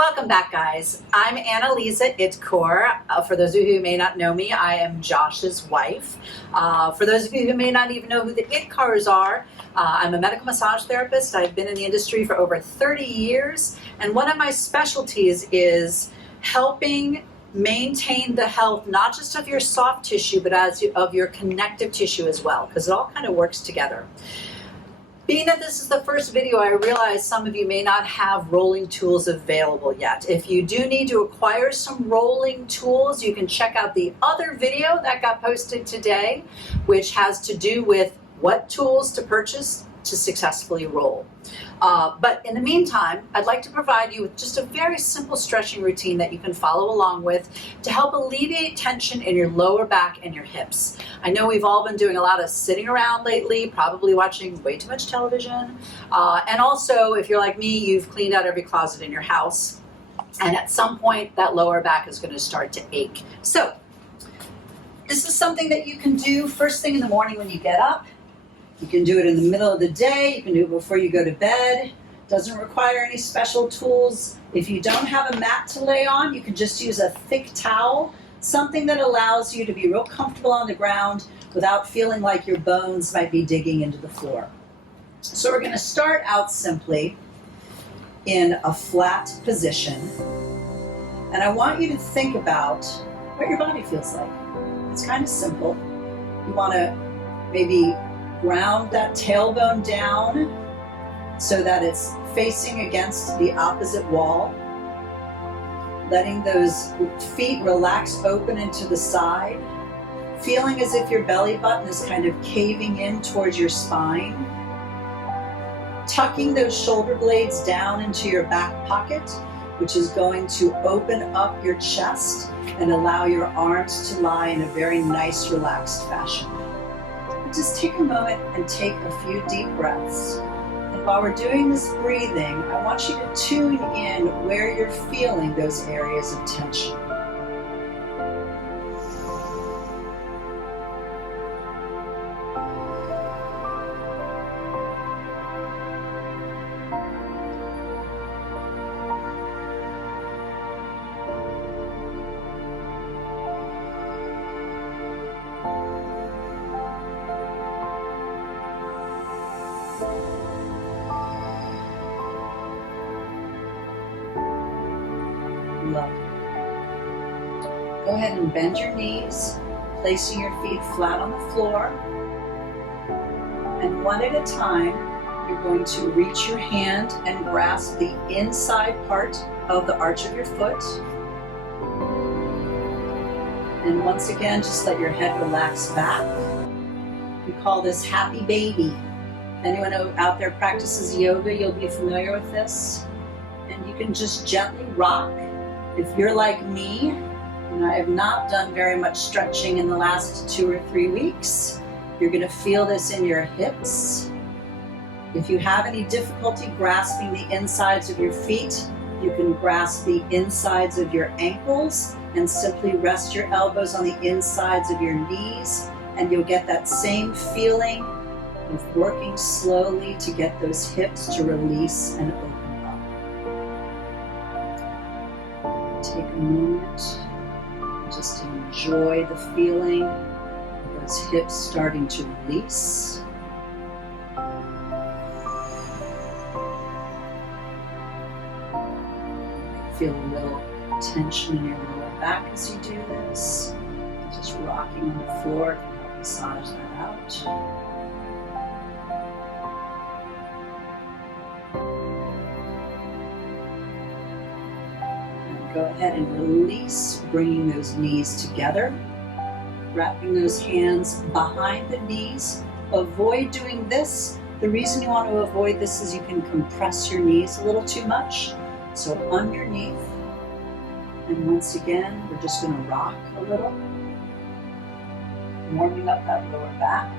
Welcome back, guys. I'm Anneliza Fitkorhhi. For those of you who may not know me, I am Josh's wife. For those of you who may not even know who the Fitkorhhis are, I'm a medical massage therapist. I've been in the industry for over 30 years, and one of my specialties is helping maintain the health, not just of your soft tissue, but of your connective tissue as well, because it all kind of works together. Being that this is the first video, I realize some of you may not have rolling tools available yet. If you do need to acquire some rolling tools, you can check out the other video that got posted today, which has to do with what tools to purchase to successfully roll. But in the meantime, I'd like to provide you with just a very simple stretching routine that you can follow along with to help alleviate tension in your lower back and your hips. I know we've all been doing a lot of sitting around lately, probably watching way too much television. And also, if you're like me, you've cleaned out every closet in your house. And at some point, that lower back is going to start to ache. So this is something that you can do first thing in the morning when you get up. You can do it in the middle of the day. You can do it before you go to bed. Doesn't require any special tools. If you don't have a mat to lay on, you can just use a thick towel, something that allows you to be real comfortable on the ground without feeling like your bones might be digging into the floor. So we're going to start out simply in a flat position. And I want you to think about what your body feels like. It's kind of simple. You want to maybe ground that tailbone down so that it's facing against the opposite wall. Letting those feet relax open into the side. Feeling as if your belly button is kind of caving in towards your spine. Tucking those shoulder blades down into your back pocket, which is going to open up your chest and allow your arms to lie in a very nice, relaxed fashion. Just take a moment and take a few deep breaths. And while we're doing this breathing, I want you to tune in where you're feeling those areas of tension. Lovely. Go ahead and bend your knees, placing your feet flat on the floor. And one at a time, you're going to reach your hand and grasp the inside part of the arch of your foot. And once again, just let your head relax back. We call this happy baby. Anyone out there practices yoga, you'll be familiar with this. And you can just gently rock. If you're like me, and I have not done very much stretching in the last 2 or 3 weeks, you're going to feel this in your hips. If you have any difficulty grasping the insides of your feet, you can grasp the insides of your ankles and simply rest your elbows on the insides of your knees, and you'll get that same feeling of working slowly to get those hips to release and open. Take a moment, just enjoy the feeling of those hips starting to release. Feel a little tension in your lower back as you do this. Just rocking on the floor can help massage that out. Go ahead and release, bringing those knees together, wrapping those hands behind the knees. Avoid doing this. The reason you want to avoid this is you can compress your knees a little too much. So underneath, and once again, we're just going to rock a little, warming up that lower back.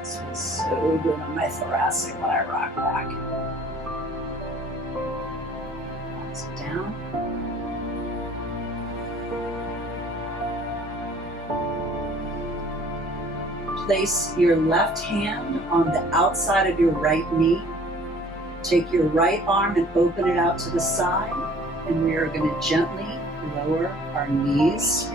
This feels so good on my thoracic when I rock back. Relax it down. Place your left hand on the outside of your right knee. Take your right arm and open it out to the side, and we are going to gently lower our knees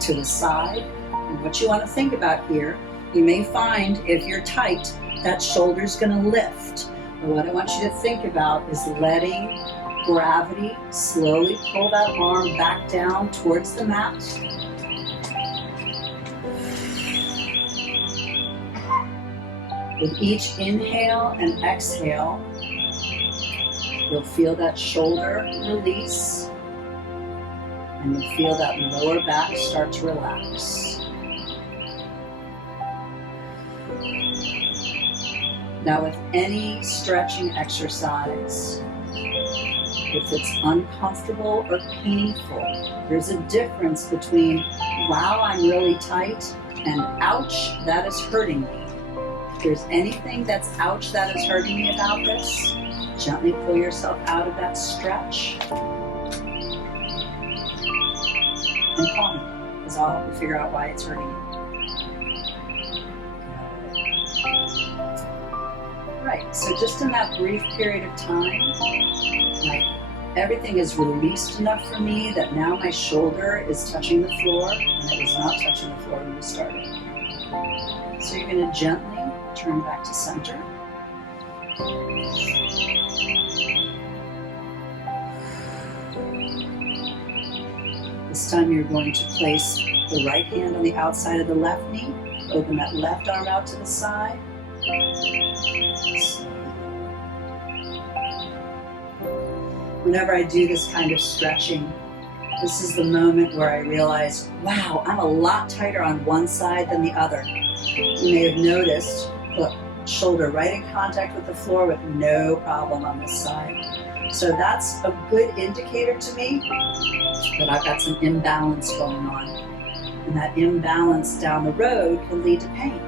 to the side. And what you want to think about here, you may find if you're tight, that shoulder's going to lift. But what I want you to think about is letting gravity slowly pull that arm back down towards the mat. With each inhale and exhale, you'll feel that shoulder release, and you'll feel that lower back start to relax. Now, with any stretching exercise, if it's uncomfortable or painful, there's a difference between, wow, I'm really tight, and ouch, that is hurting me. If there's anything that's ouch, that is hurting me about this, gently pull yourself out of that stretch and call me, because I'll help you figure out why it's hurting you. Right, so just in that brief period of time, everything is released enough for me that now my shoulder is touching the floor, and it was not touching the floor when we started. So you're going to gently turn back to center. This time you're going to place the right hand on the outside of the left knee. Open that left arm out to the side. Whenever I do this kind of stretching, this is the moment where I realize, wow, I'm a lot tighter on one side than the other. You may have noticed the shoulder right in contact with the floor with no problem on this side. So that's a good indicator to me that I've got some imbalance going on. And that imbalance down the road can lead to pain.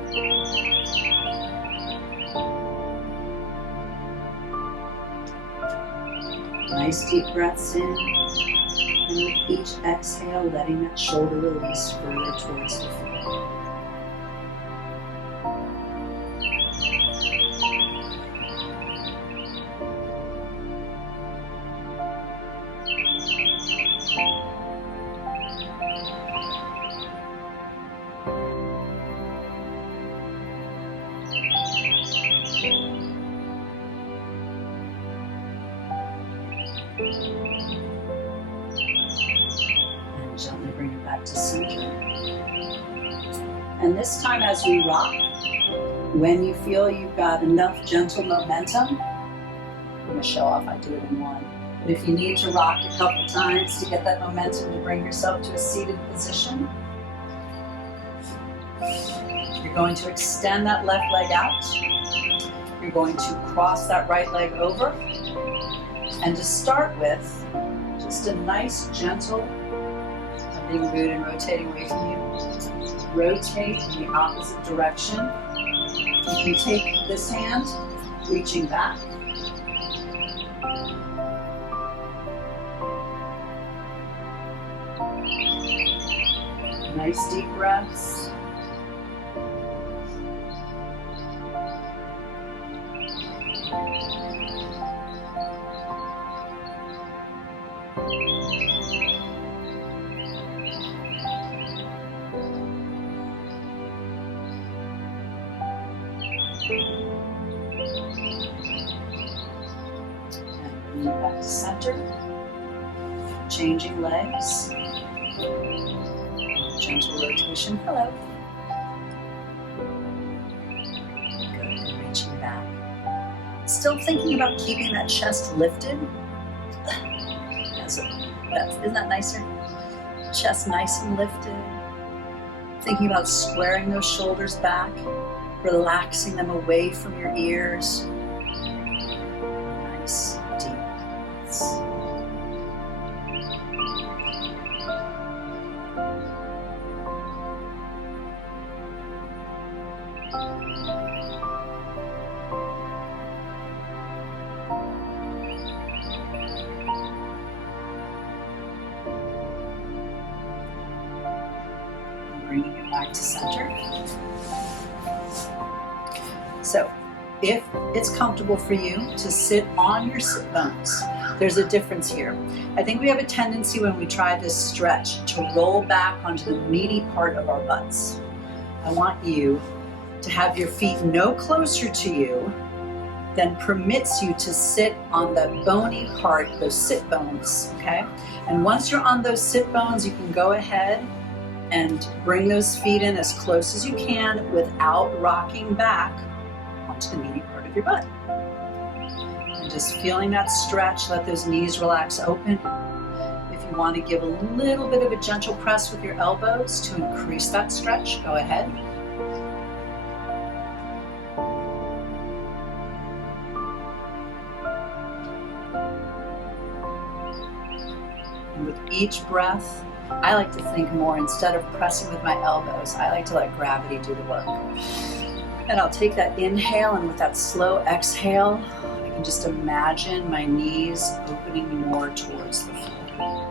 Nice deep breaths in, and with each exhale, letting that shoulder release further towards the floor. And gently bring it back to center. And this time as we rock, when you feel you've got enough gentle momentum, I'm going to show off, I do it in one. But if you need to rock a couple times to get that momentum to bring yourself to a seated position, you're going to extend that left leg out. You're going to cross that right leg over. And to start with, just a nice, gentle, I'm being rude and rotating away from you. Rotate in the opposite direction. You can take this hand, reaching back. Nice deep breaths. And back to center. Changing legs. Gentle rotation. Hello. Good. Reaching back. Still thinking about keeping that chest lifted. Isn't that nicer? Chest nice and lifted. Thinking about squaring those shoulders back, relaxing them away from your ears. Nice, deep breaths. Bringing it back to center. if it's comfortable for you to sit on your sit bones. There's a difference here. I think we have a tendency when we try this stretch to roll back onto the meaty part of our butts. I want you to have your feet no closer to you than permits you to sit on the bony part, those sit bones, okay? And once you're on those sit bones, you can go ahead and bring those feet in as close as you can without rocking back onto the meaty part of your butt. And just feeling that stretch, let those knees relax open. If you want to give a little bit of a gentle press with your elbows to increase that stretch, go ahead. And with each breath, I like to think more, instead of pressing with my elbows, I like to let gravity do the work. And I'll take that inhale, and with that slow exhale, I can just imagine my knees opening more towards the floor.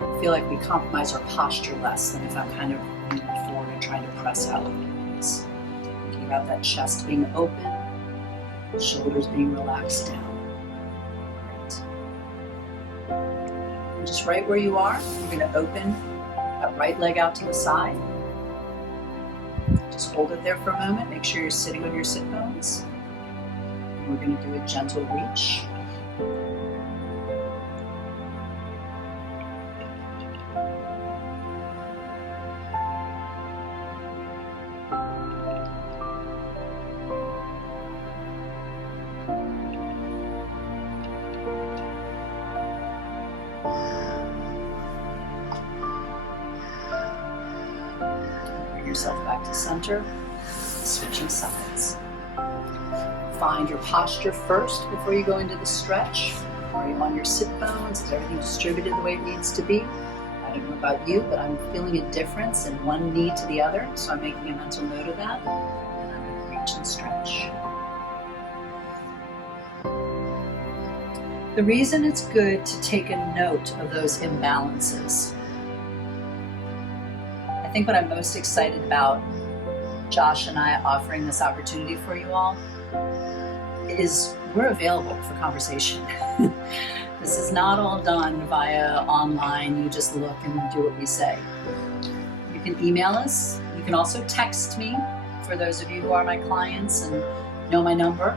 I feel like we compromise our posture less than if I'm kind of leaning forward and trying to press out with my knees. Thinking about that chest being open, shoulders being relaxed down. And just right where you are, you're going to open that right leg out to the side. Just hold it there for a moment. Make sure you're sitting on your sit bones. And we're going to do a gentle reach. Yourself back to center, switching sides. Find your posture first before you go into the stretch. Are you on your sit bones? Is everything distributed the way it needs to be? I don't know about you, but I'm feeling a difference in one knee to the other, so I'm making a mental note of that. And I'm going to reach and stretch. The reason it's good to take a note of those imbalances, I think what I'm most excited about, Josh and I offering this opportunity for you all, is we're available for conversation. This is not all done via online. You just look and do what we say. You can email us. You can also text me, for those of you who are my clients and know my number.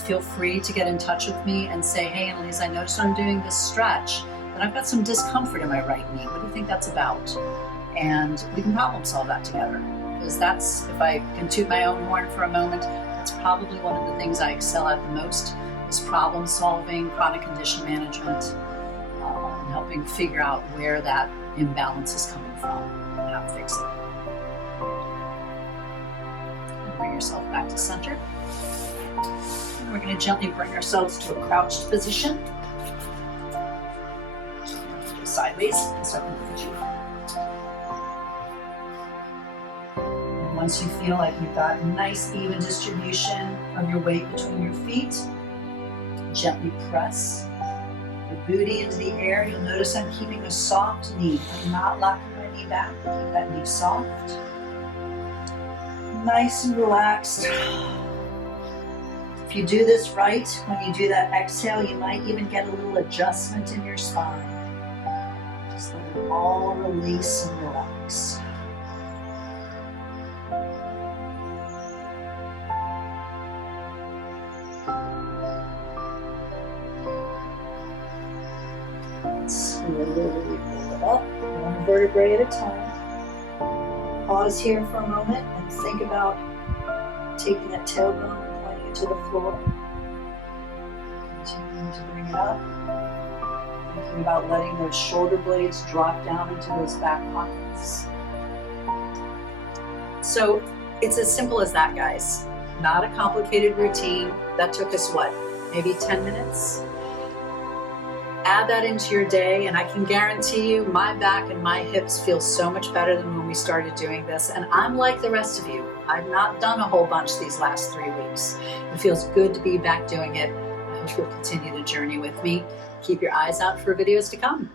Feel free to get in touch with me and say, hey, Anneliza, I noticed I'm doing this stretch, and I've got some discomfort in my right knee. What do you think that's about? And we can problem solve that together, because that's, if I can toot my own horn for a moment, that's probably one of the things I excel at the most, is problem solving, chronic condition management, and helping figure out where that imbalance is coming from and how to fix it. And bring yourself back to center. And we're going to gently bring ourselves to a crouched position. Go sideways and start with the chin. Once you feel like you've got a nice even distribution of your weight between your feet, gently press your booty into the air. You'll notice I'm keeping a soft knee. I'm not locking my knee back. Keep that knee soft. Nice and relaxed. If you do this right, when you do that exhale, you might even get a little adjustment in your spine. Just let it all release and relax. Slowly pull it up, one vertebrae at a time. Pause here for a moment and think about taking that tailbone and pointing it to the floor. Continuing to bring it up. Thinking about letting those shoulder blades drop down into those back pockets. So it's as simple as that, guys. Not a complicated routine. That took us what? Maybe 10 minutes? Add that into your day, and I can guarantee you my back and my hips feel so much better than when we started doing this. And I'm like the rest of you. I've not done a whole bunch these last 3 weeks. It feels good to be back doing it. I hope you'll continue the journey with me. Keep your eyes out for videos to come.